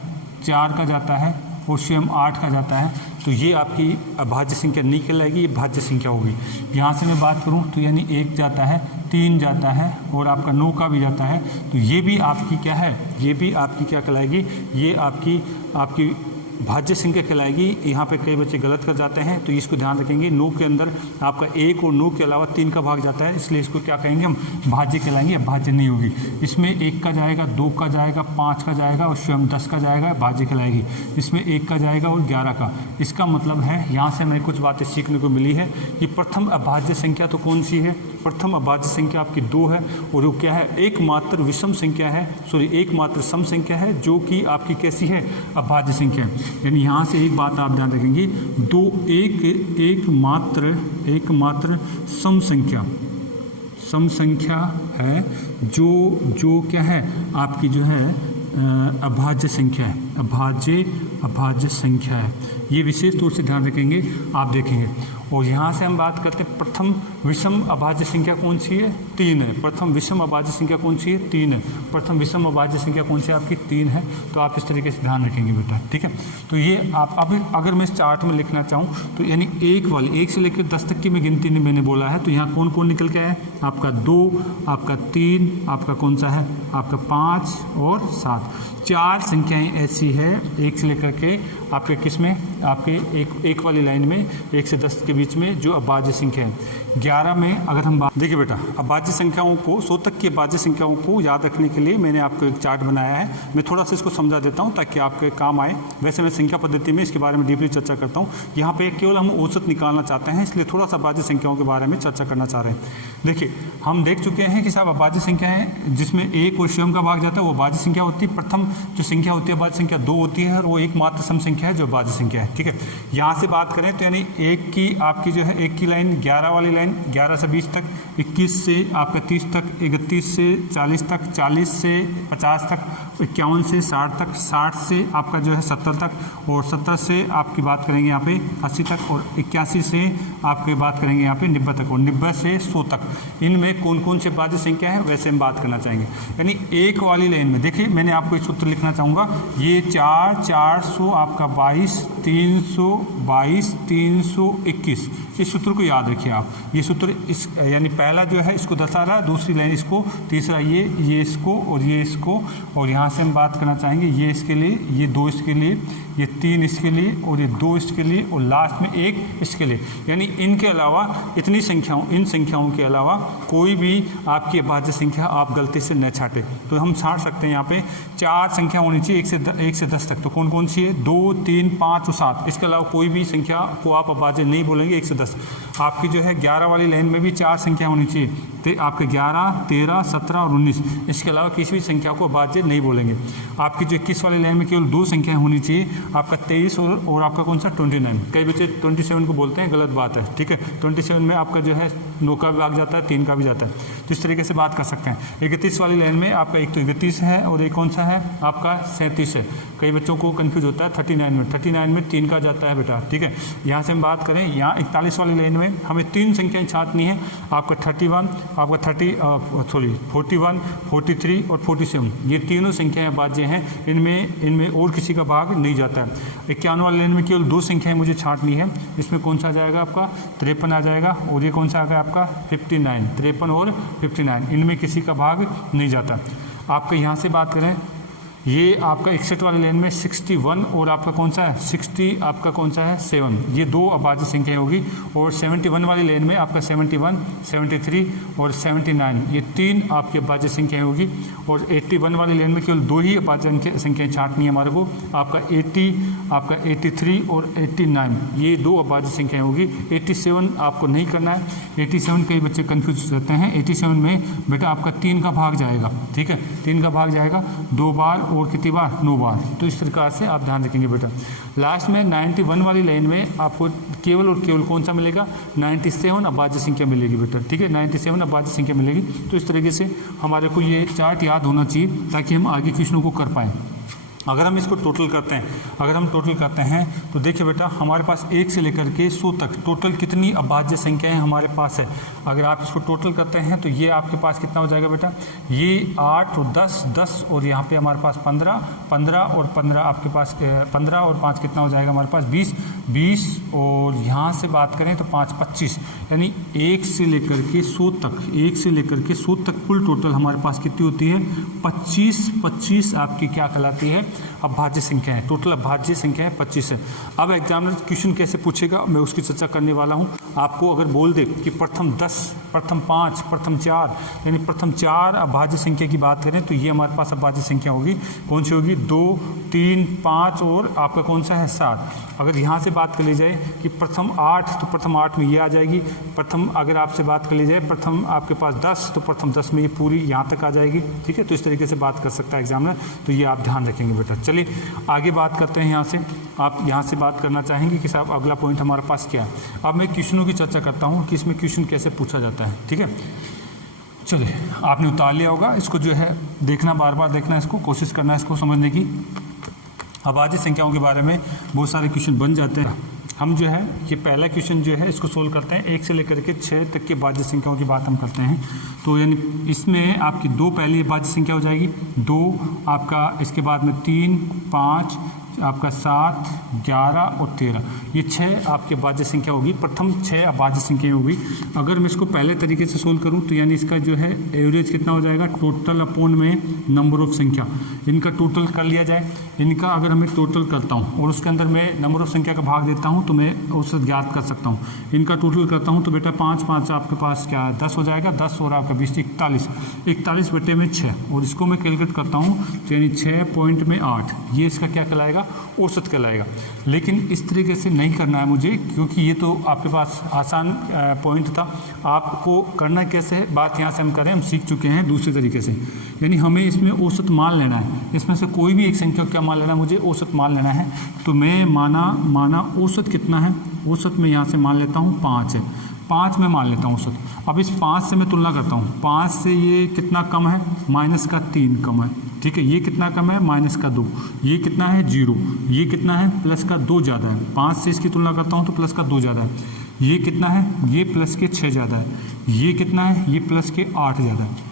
4 का जाता है और स्वयं 8 का जाता है, तो ये आपकी अभाज्य संख्या नहीं कहलाएगी, ये भाज्य संख्या होगी। यहाँ से मैं बात करूँ तो यानी 1 जाता है, 3 जाता है और आपका 9 का भी जाता है, तो ये भी आपकी क्या है, ये भी आपकी क्या कहलाएगी, ये आपकी भाज्य संख्या कहलाएगी। यहाँ पे कई बच्चे गलत कर जाते हैं, तो इसको ध्यान रखेंगे। 9 के अंदर आपका 1 और 9 के अलावा 3 का भाग जाता है, इसलिए इसको क्या कहेंगे हम, भाज्य कहलाएंगे, भाज्य नहीं होगी। इसमें 1 का जाएगा, 2 का जाएगा, 5 का जाएगा और स्वयं 10 का जाएगा, भाज्य कहलाएगी। इसमें 1 का जाएगा और 11 का। इसका मतलब है यहाँ से हमें कुछ बातें सीखने को मिली है कि प्रथम अभाज्य संख्या तो कौन सी है, प्रथम अभाज्य संख्या आपकी 2 है और वो क्या है, एकमात्र विषम संख्या है, एकमात्र सम संख्या है, जो कि आपकी कैसी है, अभाज्य संख्या है। यानी यहाँ से एक बात आप ध्यान रखेंगे, 2 एकमात्र सम संख्या है, जो क्या है आपकी जो है अभाज्य संख्या है, अभाज्य संख्या है। ये विशेष तौर से ध्यान रखेंगे, आप देखेंगे। और यहाँ से हम बात करते हैं प्रथम विषम अभाज्य संख्या कौन सी है, 3 है। प्रथम विषम अभाज्य संख्या कौन सी है, 3 है। प्रथम विषम अभाज्य संख्या कौन सी है आपकी, 3 है। तो आप इस तरीके से ध्यान रखेंगे बेटा, ठीक है। तो ये आप अब अगर मैं इस चार्ट में लिखना चाहूँ तो यानी 1 से लेकर 10 तक की मैं गिनती ने मैंने बोला है, तो यहाँ कौन कौन निकल के आया, आपका 2, आपका 3, आपका कौन सा है, आपका 5 और 7। 4 संख्याएं ऐसी है 1 से लेकर के आपके किस में, आपके एक वाली लाइन में 1 से 10 के बीच में जो अभाज्य संख्या है। 11 में अगर हम बात, देखिए बेटा, अभाज्य संख्याओं को 100 तक की अभाज्य संख्याओं को याद रखने के लिए मैंने आपको एक चार्ट बनाया है। मैं थोड़ा सा इसको समझा देता हूँ ताकि आपके काम आए। वैसे मैं संख्या पद्धति में इसके बारे में डीपली चर्चा करता हूँ, यहाँ पे केवल हम औसत निकालना चाहते हैं, इसलिए थोड़ा सा अभाज्य संख्याओं के बारे में चर्चा करना चाह रहे हैं। देखिए हम देख चुके हैं कि साहब अभाज्य संख्या है जिसमें 1 और स्वयं का भाग जाता है, वो अभाज्य संख्या होती है। प्रथम जो संख्या होती है अभाज्य संख्या 2 होती है और वो एकमात्र सम संख्या है जो अभाज्य संख्या है, ठीक है। यहाँ से बात करें तो यानी 1 की आपकी जो है 1 की लाइन 11 वाली लाइन, 11 से 20 तक, 21 से आपका 30 तक, 31 से 40 तक, 40 से 50 तक, 51 से 60 तक, 60 से आपका जो है 70 तक और 70 से आपकी बात करेंगे यहाँ पे 80 तक और 81 से आपकी बात करेंगे यहाँ पे 90 तक और 90 से 100 तक। इनमें कौन कौन से अभाज्य संख्या है वैसे हम बात करना चाहेंगे। यानी 1 वाली लाइन में देखिए मैंने आपको एक सूत्र लिखना चाहूँगा, ये 400 आपका 22, 322, 321, इस सूत्र को याद रखिए आप। ये सूत्र इस यानी पहला जो है इसको दर्शा रहा है, दूसरी लाइन इसको, तीसरा ये इसको और ये इसको, और यहाँ से हम बात करना चाहेंगे ये इसके लिए, ये 2 इसके लिए, ये 3 इसके लिए और ये 2 इसके लिए और लास्ट में 1 इसके लिए। यानी इनके अलावा इन संख्याओं के अलावा कोई भी आपकी अभाज्य संख्या आप गलती से न छाटे। तो हम छाट सकते हैं यहाँ पे 4 संख्या होनी चाहिए 1 से 10 तक। तो कौन कौन सी है, 2, 3, 5 और 7। इसके अलावा कोई भी संख्या को आप अभाज्य नहीं बोलेंगे 1 से 10। आपकी जो है 11 वाली लाइन में भी 4 संख्या होनी चाहिए, तो आपके 11, 13, 17 और 19। इसके अलावा किसी भी संख्या को अभाज्य नहीं बोलेंगे। आपकी जो 21 वाली लाइन में केवल 2 संख्याएं होनी चाहिए, आपका 23 और आपका कौन सा 29। कई बच्चे 27 को बोलते हैं, गलत बात है, ठीक है। 27 में आपका जो है 9 का भी भाग जाता है, 3 का भी जाता है, तो इस तरीके से बात कर सकते हैं। 31 वाली लाइन में आपका एक तो 31 है और एक कौन सा है आपका 37 है। कई बच्चों को कंफ्यूज होता है 39 में 3 का जाता है बेटा, ठीक है। यहाँ से हम बात करें, यहाँ 41 वाली लाइन में हमें 3 संख्याएं छांटनी है, आपका 31, आपका 41, 43 और 47। ये तीनों संख्याएं अभाज्य हैं, इनमें और किसी का भाग नहीं जाता है। 51 वाली लाइन में केवल 2 संख्याएं मुझे छांटनी है, इसमें कौन सा आ जाएगा आपका 53 आ जाएगा, और ये कौन सा आ गया आपका 59, 53 और 59, इनमें किसी का भाग नहीं जाता। आपका यहाँ से बात करें, ये आपका 61 वाले लाइन में 61 और आपका कौन सा है 60, आपका कौन सा है 7, ये 2 अभाज्य संख्याएं होगी। और 71 वाली लाइन में आपका 71, 73 और 79, ये 3 आपकी अभाज्य संख्याएं होगी। और 81 वाली लाइन में केवल 2 ही अभाज्य संख्याएं छांटनी है हमारे को, आपका 80, आपका 83 और 89, ये 2 अभाज्य संख्याएं होगी। 87 आपको नहीं करना है, 87 कई बच्चे कन्फ्यूज रहते हैं। 87 में बेटा आपका 3 का भाग जाएगा, ठीक है, 3 का भाग जाएगा 2 बार और कितनी बार 9 बार, तो इस प्रकार से आप ध्यान रखेंगे बेटा। लास्ट में 91 वाली लाइन में आपको केवल और केवल कौन सा मिलेगा 97 अभाज्य संख्या मिलेगी बेटा, ठीक है, 97 अभाज्य संख्या मिलेगी। तो इस तरीके से हमारे को ये चार्ट याद होना चाहिए ताकि हम आगे क्वेश्चनों को कर पाएँ। अगर हम इसको टोटल करते हैं, तो देखिए बेटा हमारे पास 1 से लेकर के 100 तक टोटल कितनी अभाज्य संख्याएं हमारे पास है। अगर आप इसको टोटल करते हैं तो ये आपके पास कितना हो जाएगा बेटा, ये 8 और 10 और यहाँ पे हमारे पास 15 और 15 आपके पास 15 और 5 कितना हो जाएगा हमारे पास 20 और यहाँ से बात करें तो 5 25, यानी 1 से लेकर के 100 तक कुल टोटल हमारे पास कितनी होती है 25 आपकी क्या कहलाती है अभाज्य संख्या है। टोटल अभाज्य संख्या है 25 है। अब एग्जामिनर क्वेश्चन कैसे पूछेगा मैं उसकी चर्चा करने वाला हूँ। आपको अगर बोल दे कि प्रथम 10, प्रथम 5, प्रथम 4, यानी प्रथम 4 अभाज्य संख्या की बात करें तो ये हमारे पास अभाज्य संख्या होगी, कौन सी होगी 2, 3, 5 और आपका कौन सा है 7। अगर यहाँ से बात कर ली जाए कि प्रथम 8 तो प्रथम 8 में ये आ जाएगी। प्रथम अगर आपसे बात कर ली जाए प्रथम आपके पास 10 तो प्रथम 10 में ये पूरी यहाँ तक आ जाएगी, ठीक है। तो इस तरीके से बात कर सकता है एग्जामिनर, तो ये आप ध्यान रखेंगे बेटा। चलिए आगे बात करते हैं। यहाँ से आप यहाँ से बात करना चाहेंगे कि साहब अगला पॉइंट हमारे पास क्या है। अब मैं क्वेश्चनों की चर्चा करता हूँ कि इसमें क्वेश्चन कैसे पूछा जाता है, ठीक है। चलिए आपने उतार लिया होगा, इसको जो है देखना, बार बार देखना, इसको कोशिश करना इसको समझने की। अभाज्य संख्याओं के बारे में बहुत सारे क्वेश्चन बन जाते हैं। हम जो है ये पहला क्वेश्चन जो है इसको सोल्व करते हैं। 1 से लेकर के 6 तक की अभाज्य संख्याओं की बात हम करते हैं। तो यानी इसमें आपकी 2 पहली अभाज्य संख्या हो जाएगी, 2 आपका, इसके बाद में 3, 5 आपका 7, 11 और 13, ये 6 आपकी अभाज्य संख्या होगी। प्रथम 6 अभाज्य संख्या होगी। अगर मैं इसको पहले तरीके से सोल्व करूं तो यानी इसका जो है एवरेज कितना हो जाएगा, टोटल अपॉन में नंबर ऑफ संख्या, इनका टोटल कर लिया जाए। इनका अगर मैं टोटल करता हूं और उसके अंदर मैं नंबर ऑफ संख्या का भाग देता हूं तो मैं उससे ज्ञात कर सकता हूं। इनका टोटल करता हूं तो बेटा 5 5 आपके पास क्या 10 हो जाएगा, 10 और आपका 20 41 बटे में 6, और इसको मैं कैलकुलेट करता हूं तो यानी 6.8, ये इसका क्या कहलाएगा औसत कहलाएगा। लेकिन इस तरीके से नहीं करना है मुझे, क्योंकि ये तो आपके पास आसान पॉइंट था। आपको करना कैसे है, बात यहाँ से हम करें, हम सीख चुके हैं दूसरे तरीके से। यानी हमें इसमें औसत मान लेना है, इसमें से कोई भी एक संख्या क्या मान लेना है, मुझे औसत मान लेना है। तो मैं माना औसत कितना है, औसत में यहाँ से मान लेता हूँ 5 है, 5 में मान लेता हूँ औसत। अब इस 5 से मैं तुलना करता हूँ, 5 से ये कितना कम है, -3 कम है, ठीक है। ये कितना कम है, -2, ये कितना है 0, ये कितना है +2 ज़्यादा है। 5 से इसकी तुलना करता हूँ तो +2 ज़्यादा है। ये कितना है, ये +6 ज़्यादा है। ये कितना है, ये +8 ज़्यादा है।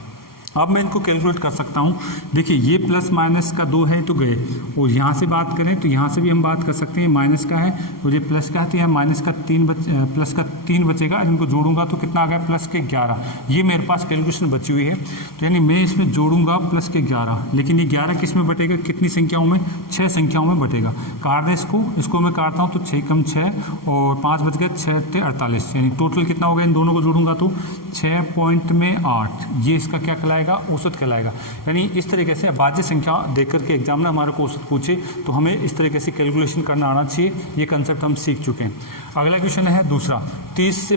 अब मैं इनको कैलकुलेट कर सकता हूँ। देखिए ये +-2 है तो गए, और यहाँ से बात करें तो यहाँ से भी हम बात कर सकते हैं, माइनस का है और ये प्लस का है, तो यहाँ -3 बचेगा। इनको जोड़ूंगा तो कितना आ गया, +11। ये मेरे पास कैलकुलेशन बची हुई है। तो यानी मैं इसमें जोड़ूंगा +11, लेकिन ये 11 किस में बटेगा, कितनी संख्याओं में, 6 संख्याओं में बटेगा। काट दें इसको मैं काटता हूँ तो 6 कम 6 और 5 बच गए, 6 48, यानी टोटल कितना हो गया, इन दोनों को जोड़ूंगा तो 6.8, ये इसका क्या कहलाएगा, औसत कहलाएगा। यानी इस तरीके से अभाज्य संख्या देकर के एग्जामिनर हमारे को औसत पूछे तो हमें इस तरीके से कैलकुलेशन करना आना चाहिए। ये कंसेप्ट हम सीख चुके हैं। अगला क्वेश्चन है दूसरा, 30 से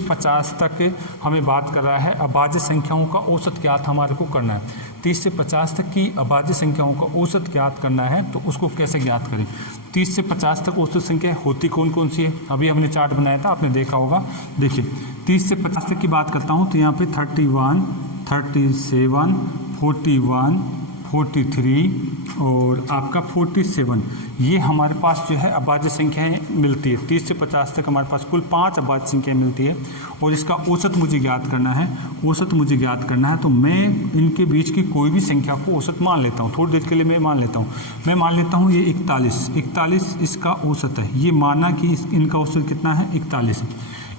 50 तक हमें बात कर रहा है अभाज्य संख्याओं का औसत ज्ञात हमारे को करना है। 30 से 50 तक की अभाज्य संख्याओं का औसत ज्ञात करना है, तो उसको कैसे ज्ञात करें। 30 से 50 तक औसत संख्या होती कौन कौन सी है, अभी हमने चार्ट बनाया था, आपने देखा होगा। देखिए 30 से 50 तक की बात करता हूँ तो यहाँ पे 31, 37, 41, 43 और आपका 47, ये हमारे पास जो है अभाज्य संख्याएं मिलती है। 30 से 50 तक हमारे पास कुल 5 अभाज्य संख्याएं मिलती है और इसका औसत मुझे ज्ञात करना है। औसत मुझे ज्ञात करना है तो मैं इनके बीच की कोई भी संख्या को औसत मान लेता हूँ। थोड़ी देर के लिए मैं मान लेता हूँ। मैं मान लेता हूँ ये 41 इसका औसत है। ये माना कि इनका औसत कितना है,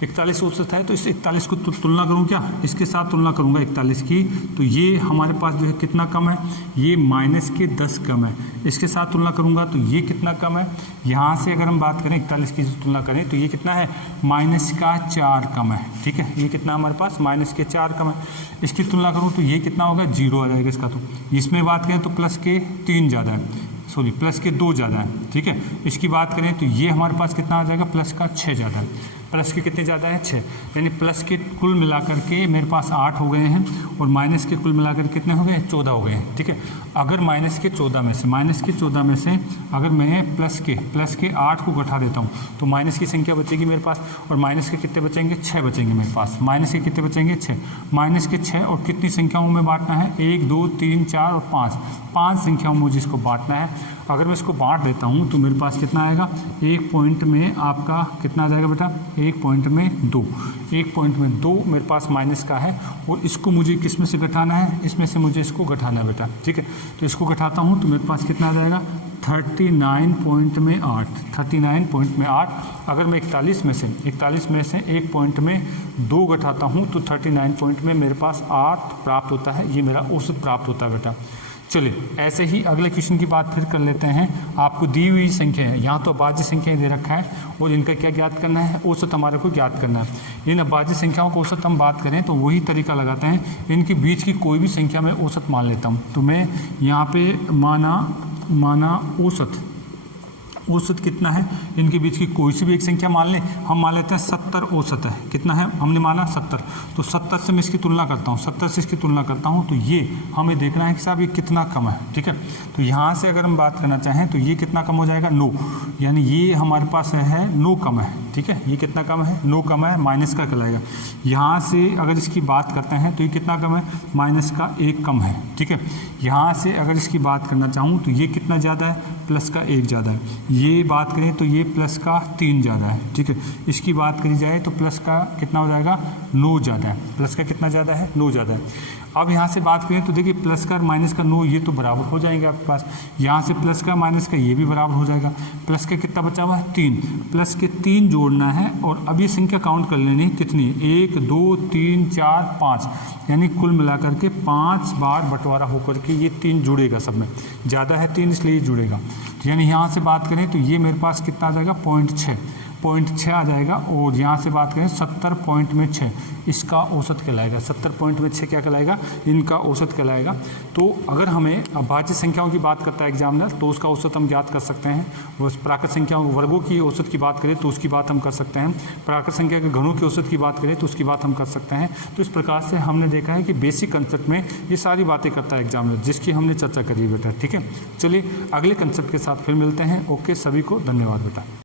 41 औसत है। तो इस 41 को तुलना करूँ क्या, इसके साथ तुलना करूँगा 41 की, तो ये हमारे पास जो है कितना कम है, ये -10 कम है। इसके साथ तुलना करूँगा तो ये कितना कम है, यहाँ से अगर हम बात करें 41 की तुलना करें तो ये कितना है, -4 कम है। ठीक है, ये कितना हमारे पास -4 कम है। इसकी तुलना करूँ तो ये कितना होगा, 0 आ जाएगा इसका। तो इसमें बात करें तो +3 ज़्यादा है, सॉरी +2 ज़्यादा है। ठीक है, इसकी बात करें तो ये हमारे पास कितना आ जाएगा, +6 ज़्यादा है। प्लस के कितने ज़्यादा है, 6, यानी प्लस के कुल मिलाकर के मेरे पास 8 हो गए हैं और माइनस के कुल मिलाकर कितने हो गए, 14 हो गए हैं। ठीक है, अगर माइनस के 14 में से अगर मैं प्लस के 8 को घटा देता हूँ तो माइनस की संख्या बचेगी मेरे पास, और माइनस के कितने बचेंगे, 6 बचेंगे मेरे पास। माइनस के कितने बचेंगे, 6, माइनस के 6, और कितनी संख्याओं में बांटना है, 1 2 3 4 और 5 संख्याओं में मुझे इसको बांटना है। अगर मैं इसको बांट देता हूँ तो मेरे पास कितना आएगा, 1 पॉइंट में आपका कितना आ जाएगा बेटा, 1 पॉइंट में 2, 1 पॉइंट में 2 मेरे पास माइनस का है, और इसको मुझे किस में से घटाना है, इसमें से मुझे इसको घटाना है बेटा। ठीक है, तो इसको घटाता हूँ तो मेरे पास कितना आ जाएगा, 39 पॉइंट में 8। अगर मैं 41 में से 1 पॉइंट में 2 घटाता हूँ तो 39 पॉइंट में मेरे पास 8 प्राप्त होता है। ये मेरा औसत प्राप्त होता है बेटा। चलिए, ऐसे ही अगले क्वेश्चन की बात फिर कर लेते हैं। आपको दी हुई संख्या है, यहाँ तो अभाज्य संख्याएं दे रखा है और इनका क्या ज्ञात करना है, औसत हमारे को ज्ञात करना है। इन अभाज्य संख्याओं को औसत हम बात करें तो वही तरीका लगाते हैं, इनके बीच की कोई भी संख्या मैं औसत मान लेता हूँ। तो मैं यहाँ पे माना औसत कितना है, इनके बीच की कोई सी भी एक संख्या मान लें। हम मान लेते हैं 70 औसत है। कितना है, हमने माना 70, तो 70 से मैं इसकी तुलना करता हूँ, 70 से इसकी तुलना करता हूँ तो ये हमें देखना है कि साहब ये कितना कम है। ठीक है, तो यहाँ से अगर हम बात करना चाहें तो ये कितना कम हो जाएगा, 9, यानी ये हमारे पास है 9 कम है। ठीक है, ये कितना कम है, 9 कम है, माइनस का कहलाएगा। यहाँ से अगर इसकी बात करते हैं तो ये कितना कम है, -1 कम है। ठीक है, यहाँ से अगर इसकी बात करना चाहूँ तो ये कितना ज़्यादा है, +1 ज़्यादा है। ये बात करें तो ये +3 ज़्यादा है। ठीक है, इसकी बात करी जाए तो प्लस का कितना हो जाएगा, 9 ज़्यादा है। प्लस का कितना ज़्यादा है, 9 ज़्यादा है। अब यहाँ से बात करें तो देखिए प्लस का और माइनस का 9 ये तो बराबर हो जाएंगे आपके पास। यहाँ से प्लस का माइनस का ये भी बराबर हो जाएगा। प्लस का कितना बचा हुआ है, 3, प्लस के 3 जोड़ना है और अब ये संख्या काउंट कर लेनी कितनी, 1 2 3 4 5, यानी कुल मिलाकर के 5 बार बंटवारा होकर के ये 3 जुड़ेगा। सब में ज़्यादा है 3 इसलिए ये जुड़ेगा। यानी यहाँ से बात करें तो ये मेरे पास कितना आ जाएगा, 0.6 आ जाएगा। और यहाँ से बात करें 70 पॉइंट में 6 इसका औसत कहलाएगा। 70 पॉइंट में 6 क्या कहलाएगा, इनका औसत कहलाएगा। तो अगर हमें अभाज्य संख्याओं की बात करता है एग्जामिनर तो उसका औसत हम ज्ञात कर सकते हैं। वो प्राकृत संख्याओं वर्गों की औसत की बात करें तो उसकी बात हम कर सकते हैं। प्राकृत संख्या के घनों की औसत की बात करें तो उसकी बात हम कर सकते हैं। तो इस प्रकार से हमने देखा है कि बेसिक कंसेप्ट में ये सारी बातें करता है एग्जामिनर, जिसकी हमने चर्चा करी बेटा। ठीक है, चलिए अगले कंसेप्ट के साथ फिर मिलते हैं। ओके, सभी को धन्यवाद बेटा।